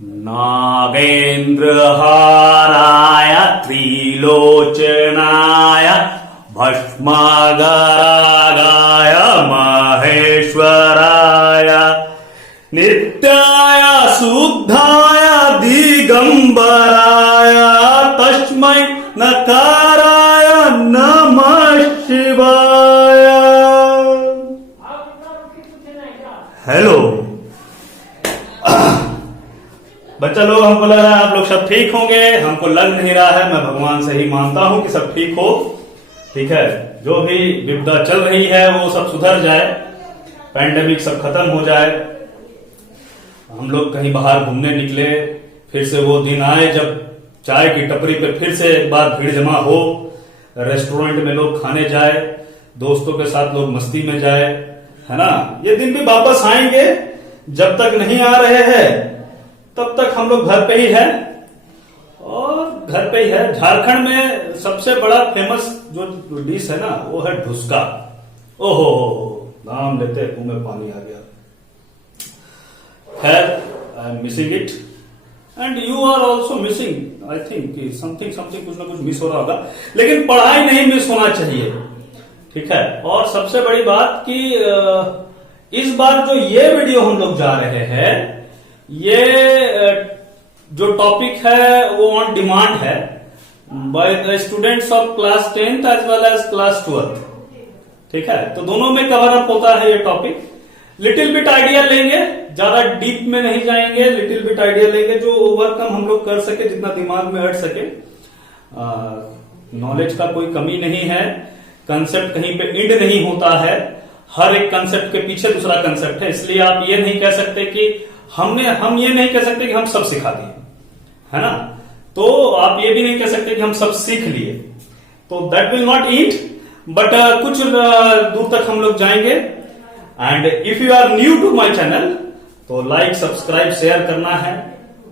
नागेन्द्रहाराय त्रिलोचनाय भस्मागाय महेश्वराय नित्याय शुद्धाय दिगंबराय तस्मै नकाराय नमः शिवाय। हेलो बच्चा लोग, हमको लग रहा है आप लोग सब ठीक होंगे। हमको लग नहीं रहा है, मैं भगवान से ही मानता हूं कि सब ठीक हो। ठीक है, जो भी विपदा चल रही है वो सब सुधर जाए, पैंडेमिक सब खत्म हो जाए, हम लोग कहीं बाहर घूमने निकले, फिर से वो दिन आए जब चाय की टपरी पे फिर से एक बार भीड़ जमा हो, रेस्टोरेंट में लोग खाने जाए, दोस्तों के साथ लोग मस्ती में जाए, है ना। ये दिन भी वापस आएंगे। जब तक नहीं आ रहे हैं तब तक हम लोग घर पे ही है, और घर पे ही है। झारखंड में सबसे बड़ा फेमस जो डिश है ना वो है ढुसका। ओहो, नाम लेते मुंह में पानी आ गया। खैर, I am missing it and you are also missing. I think something कुछ ना कुछ मिस हो रहा होगा, लेकिन पढ़ाई नहीं मिस होना चाहिए। ठीक है, और सबसे बड़ी बात कि इस बार जो ये वीडियो हम लोग जा रहे हैं, ये जो टॉपिक है वो ऑन डिमांड है by the students of class 10th as well as class 12th। ठीक है, तो दोनों में कवर अप होता है ये टॉपिक। लिटिल बिट आइडिया लेंगे, ज्यादा डीप में नहीं जाएंगे, लिटिल बिट आइडिया लेंगे जो ओवरकम हम लोग कर सके, जितना दिमाग में हट सके। नॉलेज का कोई कमी नहीं है, कंसेप्ट कहीं पे इंड नहीं होता है, हर एक कंसेप्ट के पीछे दूसरा कंसेप्ट है। इसलिए आप ये नहीं कह सकते कि हम ये नहीं कह सकते कि हम सब सिखा दिए, है ना। तो आप ये भी नहीं कह सकते कि हम सब सीख लिए, तो that will not eat, but कुछ दूर तक हम लोग जाएंगे। And if you are new to my channel तो लाइक, सब्सक्राइब, शेयर करना है।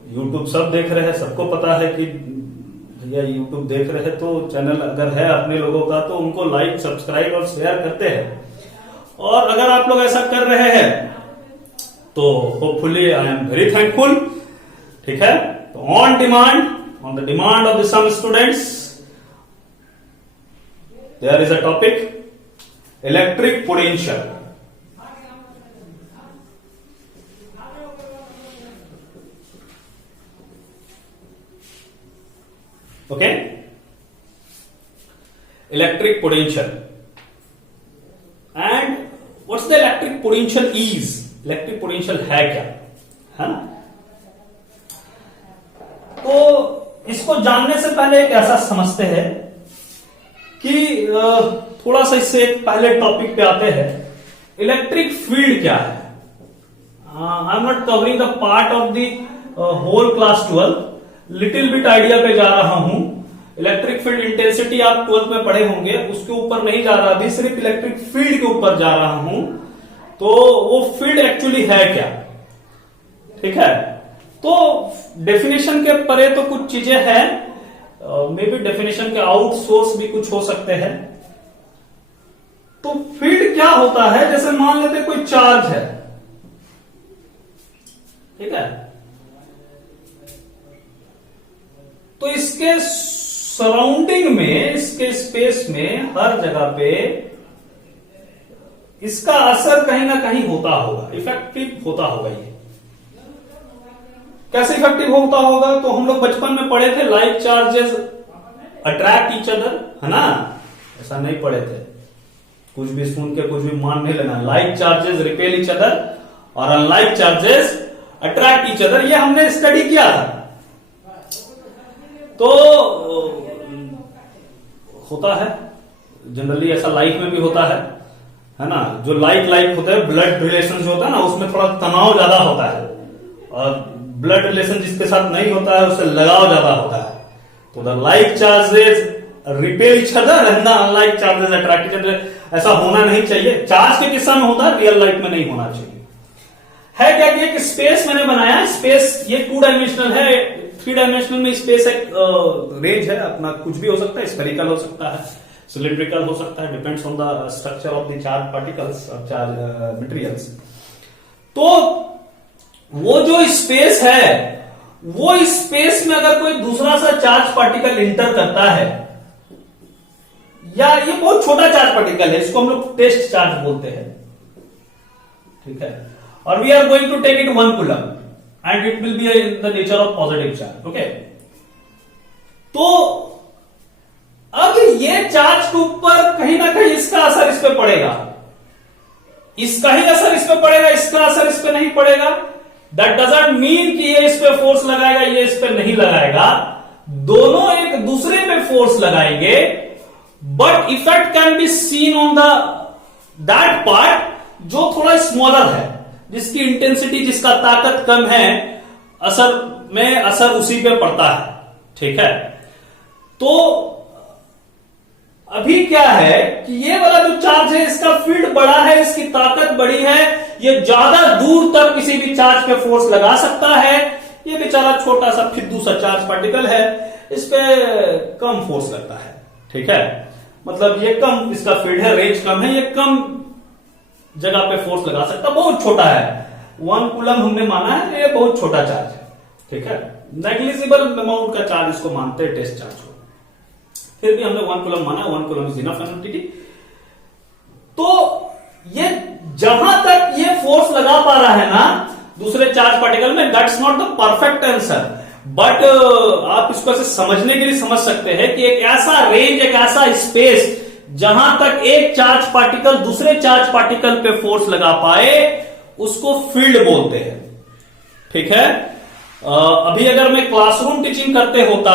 यूट्यूब सब देख रहे हैं, सबको पता है कि भैया यूट्यूब देख रहे हैं, तो चैनल अगर है अपने लोगों का तो उनको लाइक, सब्सक्राइब और शेयर करते हैं। और अगर आप लोग ऐसा कर रहे हैं तो hopefully I am very thankful. ठीक है, तो on the demand of the some students there is a topic electric potential. Okay, electric potential and what's the electric potential is. Electric potential है क्या, है ना। तो इसको जानने से पहले एक ऐसा समझते हैं कि थोड़ा सा इससे पहले टॉपिक पे आते हैं। इलेक्ट्रिक फील्ड क्या है। I am not covering the part of the whole class 12, little bit idea पे जा रहा हूं। इलेक्ट्रिक फील्ड इंटेंसिटी आप 12th में पढ़े होंगे, उसके ऊपर नहीं जा रहा, अभी सिर्फ इलेक्ट्रिक फील्ड के ऊपर जा रहा हूं। तो वो फील्ड एक्चुअली है क्या। ठीक है, तो डेफिनेशन के परे तो कुछ चीजें हैं, मे बी डेफिनेशन के आउटसोर्स भी कुछ हो सकते हैं। तो फील्ड क्या होता है, जैसे मान लेते कोई चार्ज है, ठीक है, तो इसके सराउंडिंग में, इसके स्पेस में, हर जगह पे इसका असर कहीं ना कहीं होता होगा, इफेक्टिव होता होगा। ये कैसे इफेक्टिव होता होगा, तो हम लोग बचपन में पढ़े थे like charges attract each other, है ना। ऐसा नहीं पढ़े थे, कुछ भी सुन के कुछ भी मान नहीं लेना। Like charges repel each other और unlike charges attract each other, ये हमने स्टडी किया था। तो होता है जनरली ऐसा, लाइफ में भी होता है ना। जो लाइक होता है, ब्लड रिलेशन जो होता है ना, उसमें थोड़ा तनाव ज्यादा होता है, और ब्लड रिलेशन जिसके साथ नहीं होता है उससे लगाव ज्यादा होता है। तो the like charges repel each other and the unlike charges attract each other. ऐसा होना नहीं चाहिए, चार्ज के किस्सा में होता है, रियल लाइफ में नहीं होना चाहिए। है क्या कि एक स्पेस मैंने बनाया, स्पेस ये 2 डायमेंशनल है। 3 डायमेंशनल में स्पेस एक रेंज है अपना, कुछ भी हो सकता है, स्फेरिकल हो सकता है, सिलिंड्रिकल हो सकता है, depends on the structure of the charge particles और चार्ज मटेरियल्स। तो वो जो स्पेस है वो स्पेस में अगर कोई दूसरा सा चार्ज पार्टिकल इंटर करता है, या ये बहुत छोटा चार्ज पार्टिकल है, इसको हम लोग टेस्ट चार्ज बोलते हैं, ठीक है, और we are going to take it 1 coulomb and it will be in the nature of positive charge, okay. तो अब ये चार्ज के ऊपर कहीं ना कहीं इसका असर इस पे पड़ेगा, इसका ही असर इस पे पड़ेगा, इसका असर इस पे नहीं पड़ेगा। दैट डजंट मीन कि ये इस पे फोर्स लगाएगा, ये इस पे नहीं लगाएगा, दोनों एक दूसरे पे फोर्स लगाएंगे, but effect can be seen on the that part जो थोड़ा स्मॉलर है, जिसकी इंटेंसिटी, जिसका ताकत कम है, असर उसी पे पड़ता है, ठीक है। तो अभी क्या है कि ये वाला जो चार्ज है, इसका फील्ड बड़ा है, इसकी ताकत बड़ी है, ये ज्यादा दूर तक किसी भी चार्ज पे फोर्स लगा सकता है। ये बेचारा छोटा सा फिद्दू सा चार्ज पार्टिकल है, इस पे कम फोर्स लगता है, ठीक है, मतलब ये कम, इसका फील्ड है, रेंज कम है, ये कम जगह पे फोर्स लगा सकता, बहुत छोटा है, 1 कूलम हमने माना है, ये बहुत छोटा चार्ज है, ठीक है, नेग्लिजिबल अमाउंट का चार्ज इसको मानते हैं टेस्ट चार्ज को, फिर भी हमने 1 कूलम माना, 1 कूलम इज इनफ एनर्जी। तो ये जहां तक ये फोर्स लगा पा रहा है ना दूसरे चार्ज पार्टिकल में, that's not the perfect answer, but आप इसको ऐसे समझने के लिए समझ सकते हैं कि एक ऐसा रेंज, एक ऐसा स्पेस जहां तक एक चार्ज पार्टिकल दूसरे चार्ज पार्टिकल पे फोर्स लगा पाए, उसको फील्ड बोलते हैं, ठीक है। अभी अगर मैं क्लासरूम टीचिंग करते होता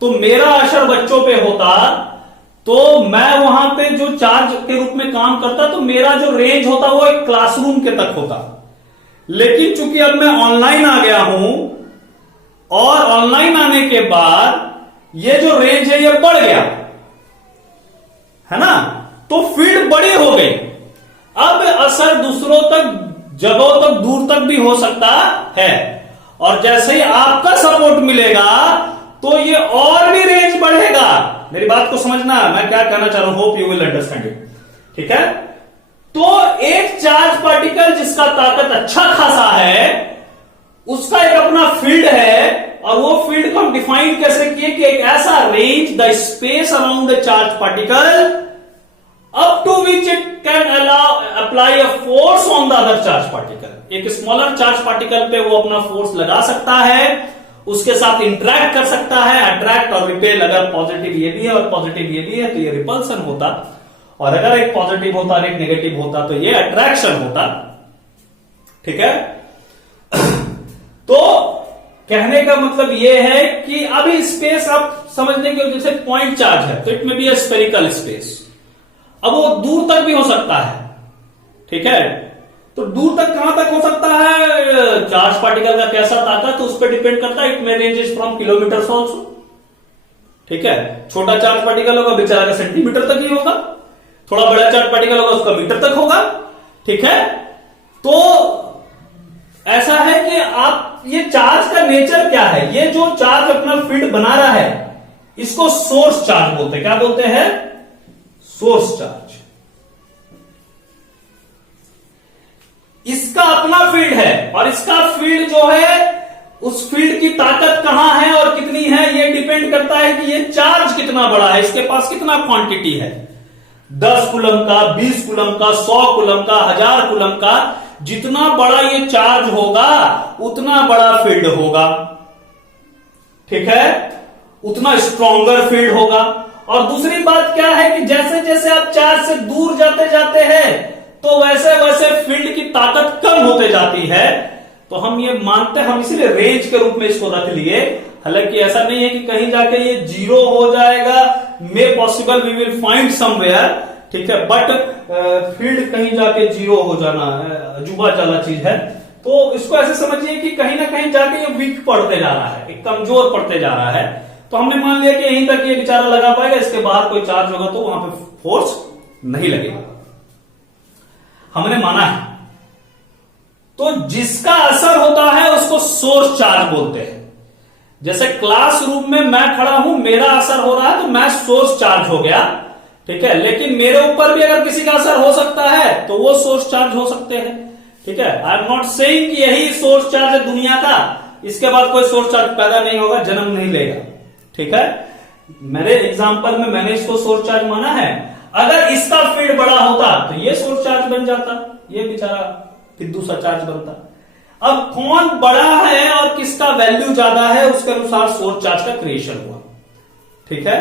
तो मेरा असर बच्चों पे होता, तो मैं वहां पे जो चार्ज के रूप में काम करता, तो मेरा जो रेंज होता वो एक क्लासरूम के तक होता। लेकिन चूंकि अब मैं ऑनलाइन आ गया हूं, और ऑनलाइन आने के बाद ये जो रेंज है ये बढ़ गया है ना, तो फील्ड बड़ी हो गई, अब असर दूसरों तक, जगहों तक, दूर तक भी हो सकता है, और जैसे ही आपका सपोर्ट मिलेगा तो ये और भी रेंज बढ़ेगा। मेरी बात को समझना, मैं क्या कहना चाह रहा हूं, hope you will understand it, ठीक है। तो एक चार्ज पार्टिकल जिसका ताकत अच्छा खासा है, उसका एक अपना फील्ड है, और वो फील्ड को हम डिफाइन कैसे किए कि एक ऐसा range, the space around the charge particle up to which it can apply a force on the other charge particle. एक स्मॉलर चार्ज पार्टिकल पे वो अपना फोर्स लगा सकता है, उसके साथ इंटरेक्ट कर सकता है, अट्रैक्ट और रिपेल, अगर पॉजिटिव ये भी है और पॉजिटिव ये भी है तो ये रिपल्सन होता, और अगर एक पॉजिटिव होता और एक नेगेटिव होता तो ये अट्रैक्शन होता, ठीक है। तो कहने का मतलब ये है कि अभी स्पेस आप समझने के, जैसे पॉइंट चार्ज है तो इट में बी अ स्फेरिकल स्पेस, अब वो दूर तक भी हो सकता है, ठीक है। तो दूर तक कहां तक हो सकता है, चार्ज पार्टिकल का कैसा ताकत तो उस पर डिपेंड करता है, it may ranges from kilometres also, ठीक है। छोटा चार्ज पार्टिकल होगा बेचारा का सेंटीमीटर तक ही होगा, थोड़ा बड़ा चार्ज पार्टिकल होगा उसका मीटर तक होगा, ठीक है। तो ऐसा है कि आप, ये चार्ज का नेचर क्या है, ये जो चार्ज अपना फील्ड बना रहा है इसको सोर्स चार्ज बोलते हैं। क्या बोलते हैं? Source charge. इसका अपना फील्ड है और इसका फील्ड जो है, उस फील्ड की ताकत कहां है और कितनी है, ये डिपेंड करता है कि ये चार्ज कितना बड़ा है, इसके पास कितना क्वांटिटी है, 10 कूलम का, 20 कूलम का, 100 कूलम का, 1000 कूलम का। जितना बड़ा ये चार्ज होगा उतना बड़ा फील्ड होगा, ठीक है, उतना स्ट्रॉन्गर फील्ड होगा। और दूसरी बात क्या है कि जैसे जैसे आप चार्ज से दूर जाते जाते हैं तो वैसे वैसे फील्ड की ताकत कम होते जाती है। तो हम ये मानते हैं, हम इसीलिए रेंज के रूप में इसको रख लिए। हालांकि ऐसा नहीं है कि कहीं जाके ये 0 हो जाएगा, may possible we will find somewhere, ठीक है, बट फील्ड कहीं जाके 0 हो जाना अजूबा वाला चीज है। तो इसको ऐसे समझिए कि कहीं ना कहीं जाके ये वीक पड़ते जा रहा है, एक कमजोर पड़ते जा रहा है। तो हमने मान लिया कि यहीं तक ये बेचारा लगा पाएगा, इसके बाहर कोई चार्ज होगा तो वहां पे फोर्स नहीं लगेगा, हमने माना है। तो जिसका असर होता है उसको सोर्स चार्ज बोलते हैं। जैसे क्लासरूम में मैं खड़ा हूं, मेरा असर हो रहा है तो मैं सोर्स चार्ज हो गया, ठीक है। लेकिन मेरे ऊपर भी अगर किसी का असर हो सकता है तो वो सोर्स चार्ज हो सकते हैं, ठीक है। आई एम नॉट सेइंग कि यही सोर्स चार्ज है दुनिया का, इसके बाद कोई सोर्स चार्ज पैदा नहीं होगा, जन्म नहीं लेगा। ठीक है, मेरे एग्जांपल में मैंने इसको सोर्स चार्ज माना है। अगर इसका फील्ड बड़ा होता तो ये सोर्स चार्ज बन जाता, ये बेचारा फिर सा चार्ज बनता। अब कौन बड़ा है और किसका वैल्यू ज्यादा है उसके अनुसार सोर्स चार्ज का क्रिएशन हुआ। ठीक है,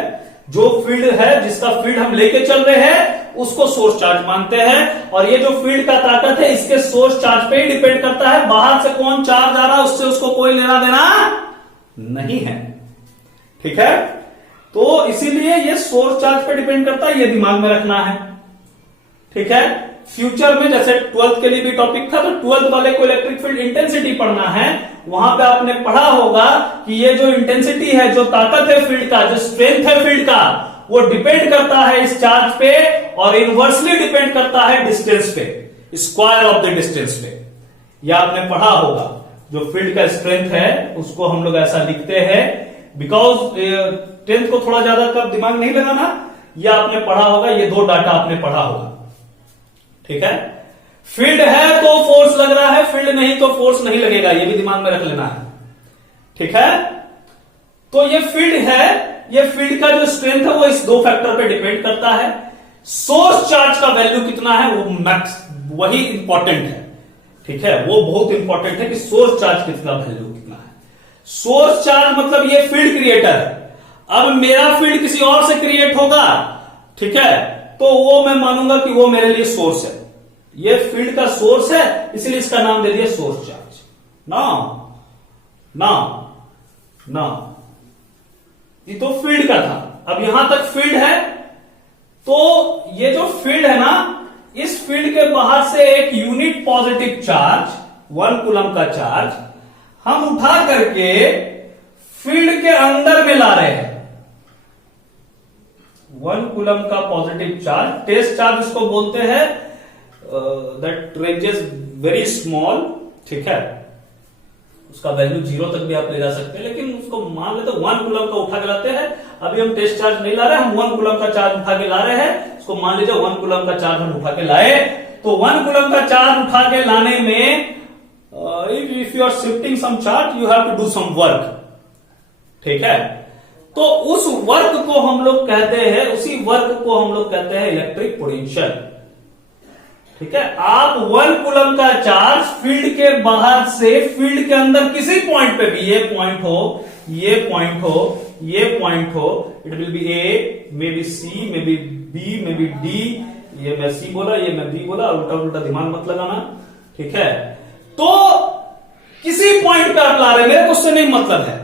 जो फील्ड है, जिसका फील्ड हम लेके चल रहे हैं उसको सोर्स चार्ज मानते हैं, और ये जो फील्ड का ताकत है इसके सोर्स चार्ज पे ही डिपेंड करता है। बाहर से कौन चार्ज आ रहा है उससे उसको कोई लेना देना नहीं है। ठीक है, तो इसीलिए ये सोर्स चार्ज पे डिपेंड करता है, ये दिमाग में रखना है। ठीक है, फ्यूचर में जैसे 12th के लिए भी टॉपिक था, तो 12th वाले को इलेक्ट्रिक फील्ड इंटेंसिटी पढ़ना है, वहां पे आपने पढ़ा होगा कि ये जो इंटेंसिटी है, जो ताकत है फील्ड का, जो स्ट्रेंथ है फील्ड का, वो डिपेंड करता है इस चार्ज पे और इनवर्सली डिपेंड करता है डिस्टेंस पे, स्क्वायर ऑफ द डिस्टेंस पे। यह आपने पढ़ा होगा। जो फील्ड का स्ट्रेंथ है उसको हम लोग ऐसा लिखते हैं, बिकॉज टेंथ को थोड़ा ज्यादा कब दिमाग नहीं लगाना, यह आपने पढ़ा होगा, ये दो डाटा आपने पढ़ा होगा। ठीक है, फील्ड है तो फोर्स लग रहा है, फील्ड नहीं तो फोर्स नहीं लगेगा, ये भी दिमाग में रख लेना है। ठीक है, तो ये फील्ड है, ये फील्ड का जो स्ट्रेंथ है वो इस दो फैक्टर पे डिपेंड करता है। सोर्स चार्ज का वैल्यू कितना है वो मैक्स, वही इंपॉर्टेंट है। ठीक है, वो बहुत इंपॉर्टेंट है कि सोर्स चार्ज कितना वैल्यू कितना है। सोर्स चार्ज मतलब ये फील्ड क्रिएटर है। अब मेरा फील्ड किसी और से क्रिएट होगा, ठीक है, तो वो मैं मानूंगा कि वो मेरे लिए सोर्स है। ये फील्ड का सोर्स है, इसलिए इसका नाम दे दिया सोर्स चार्ज। ना ना ना, ये तो फील्ड का था। अब यहां तक फील्ड है, तो ये जो फील्ड है ना, इस फील्ड के बाहर से एक यूनिट पॉजिटिव चार्ज 1 कूलम का चार्ज हम उठा करके फील्ड के अंदर में ला रहे हैं। 1 कूलम का पॉजिटिव चार्ज, टेस्ट चार्ज इसको बोलते हैं, दैट रेंजेस वेरी स्मॉल। ठीक है, उसका वैल्यू 0 तक भी आप ले जा सकते हैं, लेकिन उसको मान लेते 1 कूलम का उठा के लाते हैं। अभी हम टेस्ट चार्ज नहीं ला रहे, हम 1 कूलम का चार्ज उठा के ला रहे हैं। उसको मान लीजिए 1 कूलम का चार्ज हम उठा के लाए, तो 1 कूलम का चार्ज उठा के लाने में if you are shifting some charge you have to do some work. ठीक है, तो उस वर्क को हम लोग कहते हैं, उसी वर्क को हम लोग कहते हैं इलेक्ट्रिक पोटेंशियल। ठीक है, आप 1 कूलम का चार्ज फील्ड के बाहर से फील्ड के अंदर किसी पॉइंट पे भी, ये पॉइंट हो, ये पॉइंट हो, ये पॉइंट हो, it will be A, may be C, may be B, may be D. ये मैं सी बोला, ये मैं बी बोला, उल्टा उल्टा दिमाग मत लगाना। ठीक है, तो किसी पॉइंट पे आप ला रहे हैं, मेरे को उससे नहीं मतलब है।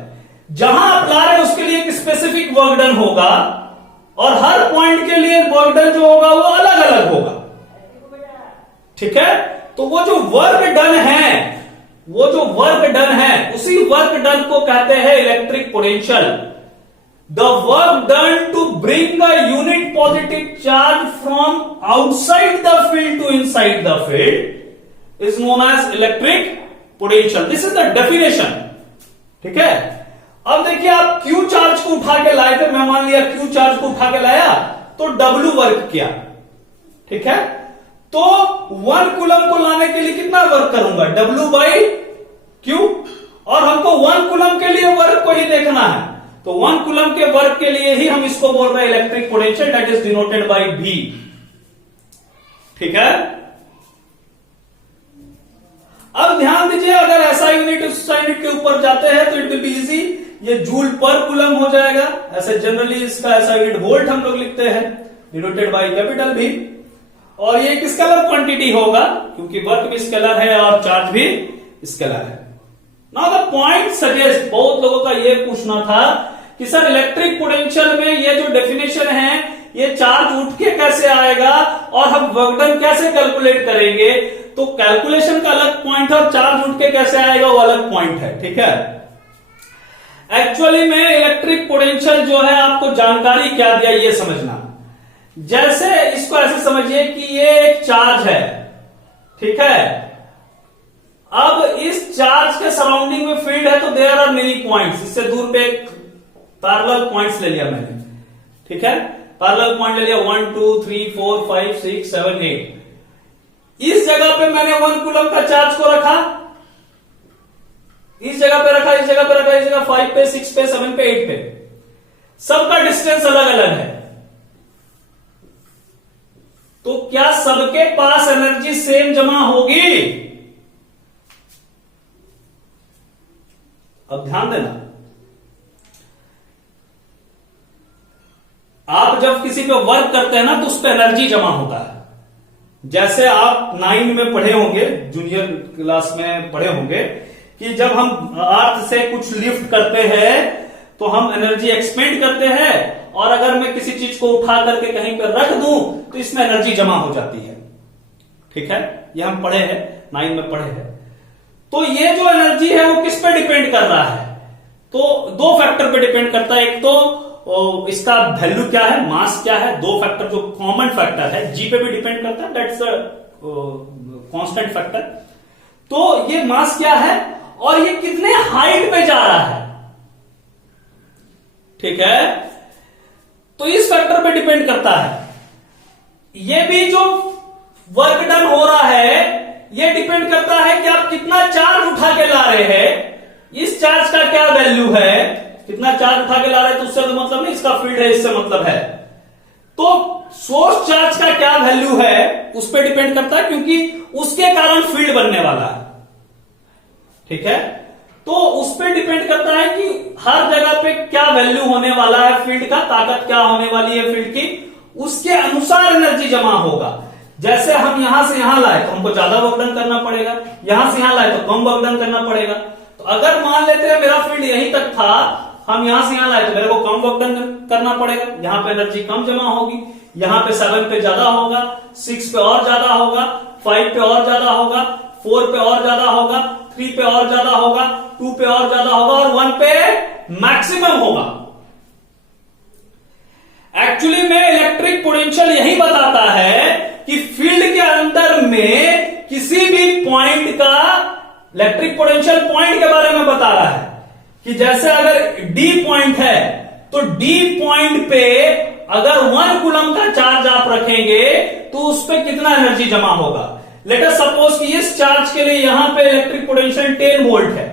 जहां आप ला रहे हैं उसके लिए एक स्पेसिफिक वर्क डन होगा, और हर पॉइंट के लिए वर्क डन जो होगा वो अलग अलग होगा। ठीक है, तो वो जो वर्क डन है, वो जो वर्क डन है, उसी वर्क डन को कहते हैं electric potential. The work done to bring a unit positive charge from outside the field to inside the field is known as electric potential. This is the definition. ठीक है, अब देखिए आप क्यू चार्ज को उठा के लाए थे, मैं मान लिया क्यू चार्ज को उठा के लाया तो डब्ल्यू वर्क किया। ठीक है, तो 1 कूलम को लाने के लिए कितना वर्क करूंगा, W बाई क्यू, और हमको 1 कूलम के लिए वर्क को ही देखना है, तो 1 कूलम के वर्क के लिए ही हम इसको बोल रहे हैं electric potential, that is denoted by V। ठीक है, अब ध्यान दीजिए, अगर ऐसा यूनिट उस यूनिट के ऊपर जाते हैं तो इट विल बी इजी, ये जूल पर कूलम हो जाएगा। ऐसे जनरली इसका ऐसा यूनिट वोल्ट हम लोग लिखते हैं, डिनोटेड बाई कैपिटल V। और ये एक स्केलर क्वांटिटी होगा, क्योंकि वर्क भी स्केलर है और चार्ज भी स्केलर है। नाउ द पॉइंट सजेस्ट, बहुत लोगों का ये पूछना था कि सर इलेक्ट्रिक पोटेंशियल में ये जो डेफिनेशन है, ये चार्ज उठ के कैसे आएगा और हम वर्क डन कैसे कैलकुलेट करेंगे। तो कैलकुलेशन का अलग पॉइंट है और चार्ज उठ के कैसे आएगा वो अलग पॉइंट है। ठीक है, एक्चुअली में इलेक्ट्रिक पोटेंशियल जो है, आपको जानकारी क्या दिया ये समझना। जैसे इसको ऐसे समझिए कि ये एक चार्ज है। ठीक है, अब इस चार्ज के सराउंडिंग में फील्ड है, तो देयर आर मेनी पॉइंट्स। इससे दूर पे पैरेलल पॉइंट्स ले लिया मैंने। ठीक है, पैरेलल पॉइंट ले लिया 1 2 3 4 5 6 7 8। इस जगह पे मैंने 1 कूलम का चार्ज को रखा। इस जगह पे रखा, इस जगह पे रखा, इस जगह 5 पे, 6 पे, 7 पे, 8 पे, सबका डिस्टेंस अलग अलग है। तो क्या सबके पास एनर्जी सेम जमा होगी? अब ध्यान देना, आप जब किसी पे वर्क करते हैं ना तो उस पर एनर्जी जमा होता है। जैसे आप 9 में पढ़े होंगे, जूनियर क्लास में पढ़े होंगे कि जब हम अर्थ से कुछ लिफ्ट करते हैं तो हम एनर्जी एक्सपेंड करते हैं, और अगर मैं किसी चीज को उठा करके कहीं पर रख दूं तो इसमें एनर्जी जमा हो जाती है। ठीक है, ये हम पढ़े हैं, 9 में पढ़े हैं। तो ये जो एनर्जी है वो किस पे डिपेंड कर रहा है? तो दो फैक्टर पे डिपेंड करता है। एक तो इसका वैल्यू क्या है, मास क्या है, दो फैक्टर जो कॉमन फैक्टर है, जी पे भी डिपेंड करता है, दैट्स कांस्टेंट फैक्टर। तो ये मास क्या है और ये कितने हाइट पे जा रहा है, ठीक है, तो इस फैक्टर पे डिपेंड करता है। ये भी जो वर्क डन हो रहा है ये डिपेंड करता है कि आप कितना चार्ज उठा के ला रहे हैं, इस चार्ज का क्या वैल्यू है, कितना चार्ज उठा के ला रहे हैं, तो उससे तो मतलब नहीं, इसका फील्ड है, इससे मतलब है। तो सोर्स चार्ज का क्या वैल्यू है उस पर डिपेंड करता है, क्योंकि उसके कारण फील्ड बनने वाला है। ठीक है, तो उस पर डिपेंड करता है कि हर जगह पे क्या वैल्यू होने वाला है फील्ड का, ताकत क्या होने वाली है फील्ड की, उसके अनुसार एनर्जी जमा होगा। जैसे हम यहां से यहां लाए तो हमको ज्यादा वर्क डन करना पड़ेगा, यहां से यहां लाए तो कम वर्क डन करना पड़ेगा। तो अगर मान लेते हैं मेरा फील्ड यहीं तक था, हम यहां से यहां लाए तो मेरे को कम वर्क डन करना पड़ेगा, यहां पे एनर्जी कम जमा होगी, यहां पे 7 पे ज्यादा होगा, 6 पे और ज्यादा होगा, 5 पे और ज्यादा होगा, 4 पे और ज्यादा होगा, 3 पे और ज्यादा होगा, 2 पे और ज्यादा होगा, और 1 पे मैक्सिमम होगा। एक्चुअली में इलेक्ट्रिक पोटेंशियल यही बताता है कि फील्ड के अंदर में किसी भी पॉइंट का इलेक्ट्रिक पोटेंशियल पॉइंट के बारे में बता रहा है कि जैसे अगर डी पॉइंट है तो डी पॉइंट पे अगर 1 कूलम का चार्ज आप रखेंगे तो उस पर कितना एनर्जी जमा होगा। लेट अस सपोज कि इस चार्ज के लिए यहां पे इलेक्ट्रिक पोटेंशियल 10 वोल्ट है,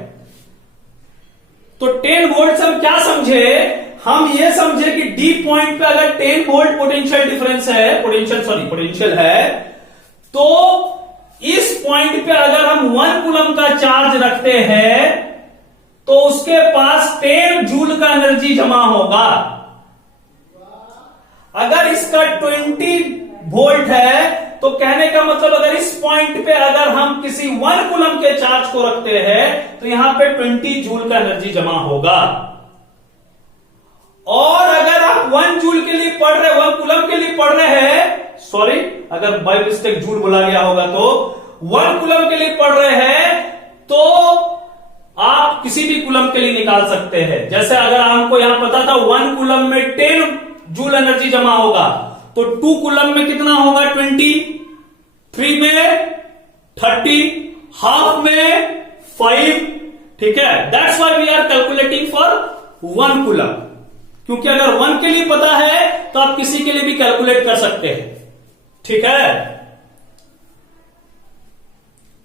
तो 10 वोल्ट से हम क्या समझे, हम ये समझे कि डी पॉइंट पे अगर 10 वोल्ट पोटेंशियल डिफरेंस है, पोटेंशियल है, तो इस पॉइंट पे अगर हम 1 कूलम का चार्ज रखते हैं तो उसके पास 10 जूल का एनर्जी जमा होगा। अगर इसका 20 वोल्ट है तो कहने का मतलब अगर इस पॉइंट पे अगर हम किसी 1 कूलम के चार्ज को रखते हैं तो यहां पे 20 जूल का एनर्जी जमा होगा। और अगर आप 1 जूल के लिए पढ़ रहे, 1 कूलम के लिए पढ़ रहे हैं, सॉरी अगर बाय मिस्टेक जूल बोला गया होगा, तो 1 कूलम के लिए पढ़ रहे हैं तो आप किसी भी कूलम के लिए निकाल सकते हैं। जैसे अगर हमको यहां पता था 1 कूलम में 10 जूल एनर्जी जमा होगा, तो 2 कूलम में कितना होगा 20, 3 में 30, हाफ में 5। ठीक है, that's why we are calculating for 1 coulomb, क्योंकि अगर 1 के लिए पता है तो आप किसी के लिए भी कैलकुलेट कर सकते हैं। ठीक है,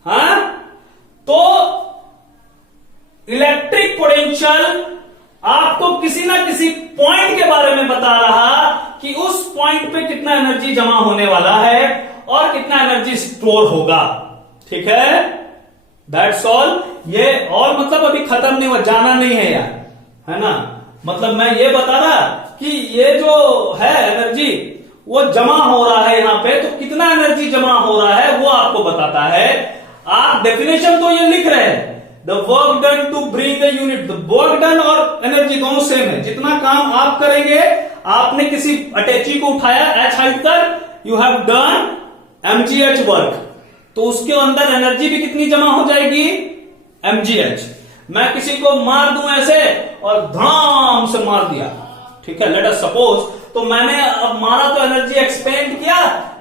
हाँ, तो इलेक्ट्रिक पोटेंशियल आपको किसी ना किसी पॉइंट के बारे में बता रहा कि उस पॉइंट पे कितना एनर्जी जमा होने वाला है और कितना एनर्जी स्टोर होगा। ठीक है, दैट्स ऑल। ये और मतलब अभी खत्म नहीं हुआ, जाना नहीं है यार, है ना। मतलब मैं ये बता रहा कि ये जो है एनर्जी वो जमा हो रहा है यहां पे, तो कितना एनर्जी जमा हो रहा है वो आपको बताता है। आप डेफिनेशन तो ये लिख रहे हैं, the work done to bring the unit, the work done और एनर्जी दोनों सेम है। जितना काम आप करेंगे, आपने किसी अटैची को उठाया h हाइट तक, you have done mgh work, तो उसके अंदर एनर्जी भी कितनी जमा हो जाएगी, mgh। मैं किसी को मार दूं ऐसे और धड़ाम से मार दिया, ठीक है, लेट अस सपोज, तो मैंने अब मारा तो एनर्जी एक्सपेंड किया,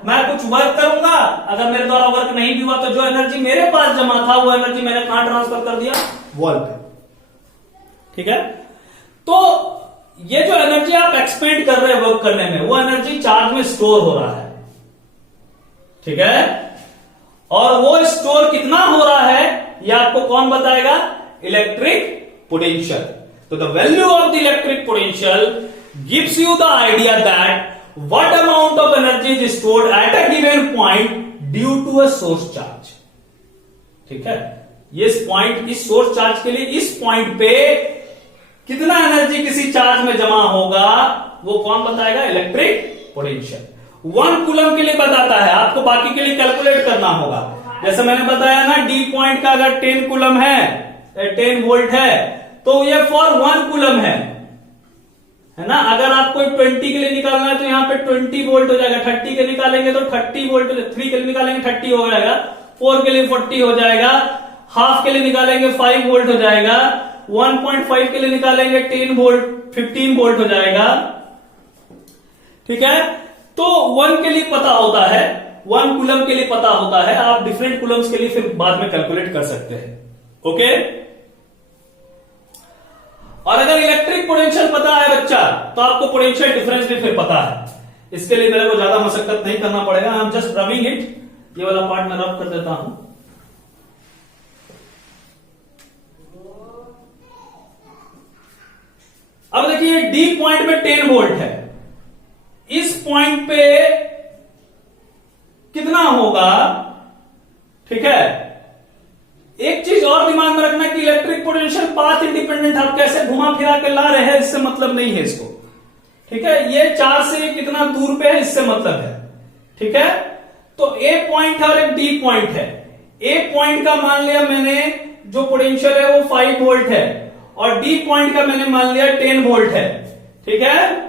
मैं कुछ वर्क करूंगा, अगर मेरे द्वारा वर्क नहीं भी हुआ तो जो एनर्जी मेरे पास जमा था वो एनर्जी मैंने कहां ट्रांसफर कर दिया, वॉल पे। ठीक है, तो ये जो एनर्जी आप एक्सपेंड कर रहे हैं वर्क करने में, वो एनर्जी चार्ज में स्टोर हो रहा है। ठीक है, और वो स्टोर कितना हो रहा है ये आपको कौन बताएगा, इलेक्ट्रिक पोटेंशियल. तो the value of the electric potential gives you the idea that what amount of energy is stored at a given point due to a source charge. ठीक है, ये पॉइंट, इस सोर्स चार्ज के लिए इस point पे कितना एनर्जी किसी चार्ज में जमा होगा वो कौन बताएगा? Electric potential. 1 कूलम के लिए बताता है, आपको बाकी के लिए कैलकुलेट करना होगा. जैसे मैंने बताया ना, डी पॉइंट का अगर 10 कूलम है, 10 वोल्ट है, तो ये फॉर 1 कूलम है ना. अगर आपको 20 के लिए निकालना है तो यहाँ पे 20 वोल्ट हो जाएगा. 30 के निकालेंगे तो 30 वोल्ट, 3 के लिए निकालेंगे 30 हो जाएगा, 4 के लिए 40 हो जाएगा, हाफ के लिए निकालेंगे 5 वोल्ट हो जाएगा, 1.5 के लिए निकालेंगे 10 वोल्ट 15 वोल्ट हो जाएगा. ठीक है, तो 1 के लिए पता होता है, 1 कूलम के लिए पता होता है. आप डिफरेंट कूलम्स के लिए फिर बाद में कैलकुलेट कर सकते हैं. ओके, और अगर इलेक्ट्रिक पोटेंशियल पता है बच्चा, तो आपको पोटेंशियल डिफरेंस भी फिर पता है. इसके लिए मेरे को ज्यादा मशक्कत नहीं करना पड़ेगा. I am just rubbing it. ये वाला पार्ट मैं रब कर देता हूं. अब देखिए, डी पॉइंट पे 10 वोल्ट है. इस पॉइंट पे कितना होगा? ठीक है, एक चीज और दिमाग में रखना कि इलेक्ट्रिक पोटेंशियल पाथ इंडिपेंडेंट, आप कैसे घुमा फिरा के ला रहे हैं इससे मतलब नहीं है इसको. ठीक है, ये 4 से कितना दूर पे है इससे मतलब है. ठीक है, तो ए पॉइंट है और एक डी पॉइंट है. ए पॉइंट का मान लिया मैंने जो पोटेंशियल है वो 5 वोल्ट है, और डी पॉइंट का मैंने मान लिया 10 वोल्ट है. ठीक है,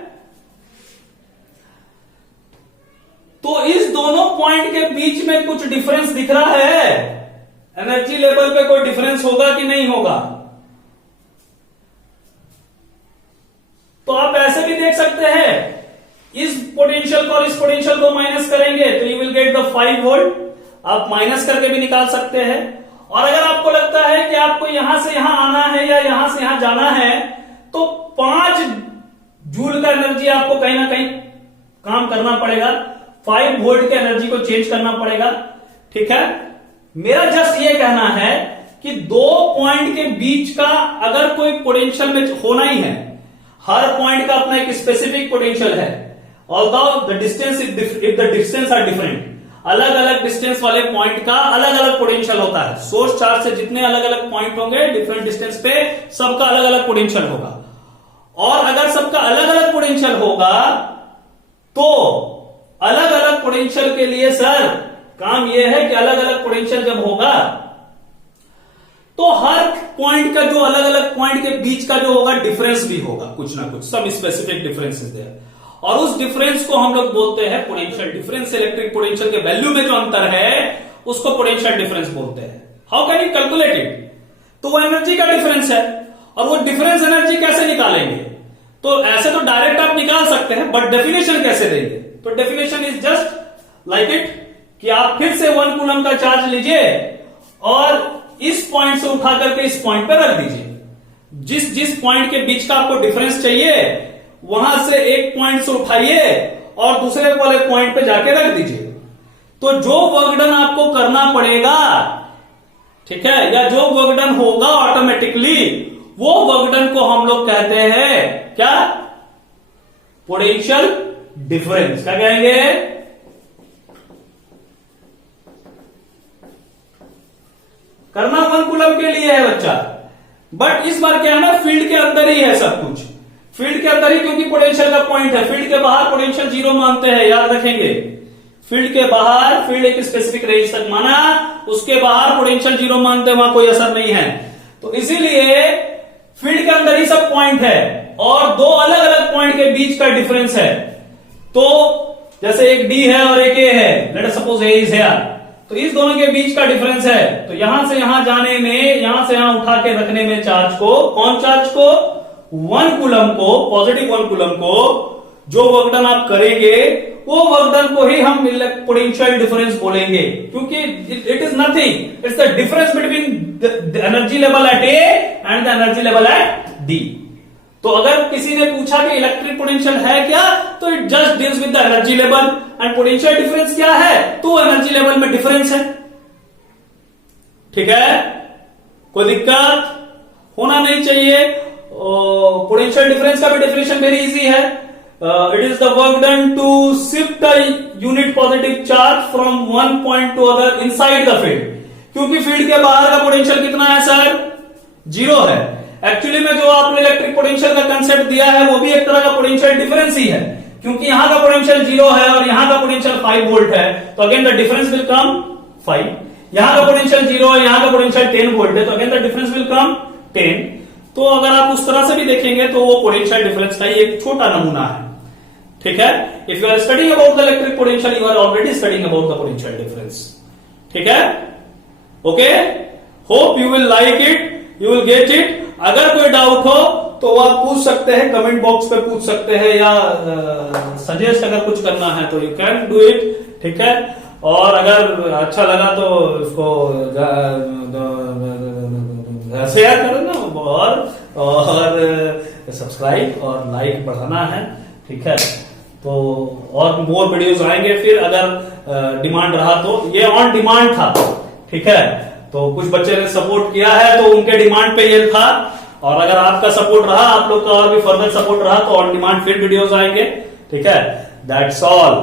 तो इस दोनों पॉइंट के बीच में कुछ डिफरेंस दिख रहा है. एनर्जी लेवल पे कोई डिफरेंस होगा कि नहीं होगा? तो आप ऐसे भी देख सकते हैं, इस पोटेंशियल को और इस पोटेंशियल को माइनस करेंगे तो you will get the 5 volt. आप माइनस करके भी निकाल सकते हैं. और अगर आपको लगता है कि आपको यहां से यहां आना है या यहां से यहां जाना है, तो 5 जूल का एनर्जी आपको कहीं ना कहीं काम करना पड़ेगा. 5 वोल्ट के एनर्जी को चेंज करना पड़ेगा. ठीक है, मेरा जस्ट ये कहना है कि 2 पॉइंट के बीच का अगर कोई पोटेंशियल में होना ही है, हर पॉइंट का अपना एक स्पेसिफिक पोटेंशियल है. Although the distance, if the distance are different, अलग अलग डिस्टेंस वाले पॉइंट का अलग अलग पोटेंशियल होता है. सोर्स चार्ज से जितने अलग अलग पॉइंट होंगे डिफरेंट डिस्टेंस पे, सबका अलग अलग पोटेंशियल होगा. और अगर सबका अलग अलग पोटेंशियल होगा तो अलग अलग पोटेंशियल के लिए सर काम यह है कि अलग अलग पोटेंशियल जब होगा तो हर पॉइंट का जो अलग अलग पॉइंट के बीच का जो होगा डिफरेंस भी होगा, कुछ ना कुछ, सब स्पेसिफिक डिफरेंसेस देयर. और उस डिफरेंस को हम लोग बोलते हैं पोटेंशियल डिफरेंस. इलेक्ट्रिक पोटेंशियल के वैल्यू में जो अंतर है उसको पोटेंशियल डिफरेंस बोलते हैं. How can you calculate it? तो वो एनर्जी का डिफरेंस है, और वो डिफरेंस एनर्जी कैसे निकालेंगे? तो ऐसे तो डायरेक्ट आप निकाल सकते हैं, बट डेफिनेशन कैसे देंगे? तो definition is just like it कि आप फिर से 1 कूलम का चार्ज लीजिए और इस पॉइंट से उठा करके इस पॉइंट पर रख दीजिए. जिस जिस पॉइंट के बीच का आपको डिफरेंस चाहिए वहां से एक पॉइंट से उठाइए और दूसरे वाले पॉइंट पे जाके रख दीजिए. तो जो वर्क डन आपको करना पड़ेगा, ठीक है, या जो वर्क डन होगा ऑटोमेटिकली, वो वर्क डन को हम लोग कहते हैं क्या? Potential difference. क्या कहेंगे? करना 1 कूलम के लिए है बच्चा, बट इस बार क्या है ना, फील्ड के अंदर ही है सब कुछ. फील्ड के अंदर ही, क्योंकि पोटेंशियल का पॉइंट है. फील्ड के बाहर पोटेंशियल 0 मानते हैं, याद रखेंगे. फील्ड के बाहर, फील्ड एक स्पेसिफिक रेंज तक माना, उसके बाहर पोटेंशियल 0 मानते हैं, वहां कोई असर नहीं है. तो इसीलिए फील्ड के अंदर ही सब पॉइंट है और 2 अलग अलग पॉइंट के बीच का डिफरेंस है. तो जैसे एक डी है और एक ए है, let us suppose A is here, तो इस दोनों के बीच का डिफरेंस है. तो यहां से यहां जाने में, यहां से यहां उठा के रखने में चार्ज को, कौन चार्ज को? 1 कूलम को, पॉजिटिव 1 कूलम को, जो वर्क डन आप करेंगे वो वर्क डन को ही हम पोटेंशियल डिफरेंस बोलेंगे, क्योंकि it is nothing, it's the difference between the energy level at A and the energy level at D. तो अगर किसी ने पूछा कि इलेक्ट्रिक पोटेंशियल है क्या, तो it just deals with the energy level. And potential difference क्या है? तो एनर्जी लेवल में डिफरेंस है. ठीक है, कोई दिक्कत? होना नहीं चाहिए। पोटेंशियल डिफरेंस का भी डेफिनेशन वेरी इजी है, it is the work done to shift a unit positive charge from one point to other inside the field. क्योंकि फील्ड के बाहर का पोटेंशियल कितना है सर, 0 है। एक्चुअली में जो आपने इलेक्ट्रिक पोटेंशियल का कंसेप्ट दिया है वो भी एक तरह का पोटेंशियल डिफरेंस ही है, क्योंकि यहां का पोटेंशियल 0 है और यहां का पोटेंशियल 5 वोल्ट है, तो again the difference will come 5। यहां का पोटेंशियल 0 है, यहां का पोटेंशियल 10 वोल्ट है, तो again the difference will come 10। तो अगर आप उस तरह से भी देखेंगे तो वो पोटेंशियल डिफरेंस का ही एक छोटा नमूना है, ठीक है। If you are studying about the electric potential, you are already studying about the potential difference, ठीक है। Okay, hope you will like it, you will get it. अगर कोई डाउट हो तो आप पूछ सकते हैं, कमेंट बॉक्स पे पूछ सकते हैं, या सजेस्ट अगर कुछ करना है तो यू कैन डू इट, ठीक है। और अगर अच्छा लगा तो इसको शेयर करना और सब्सक्राइब और लाइक बढ़ाना है, ठीक है। तो और मोर वीडियोस आएंगे फिर, अगर डिमांड रहा तो। ये ऑन डिमांड था, ठीक है। तो कुछ बच्चे ने सपोर्ट किया है तो उनके डिमांड पे ये था, और अगर आपका सपोर्ट रहा, आप लोग का और भी फर्दर सपोर्ट रहा तो ऑन डिमांड फिर वीडियोस आएंगे, ठीक है। That's all.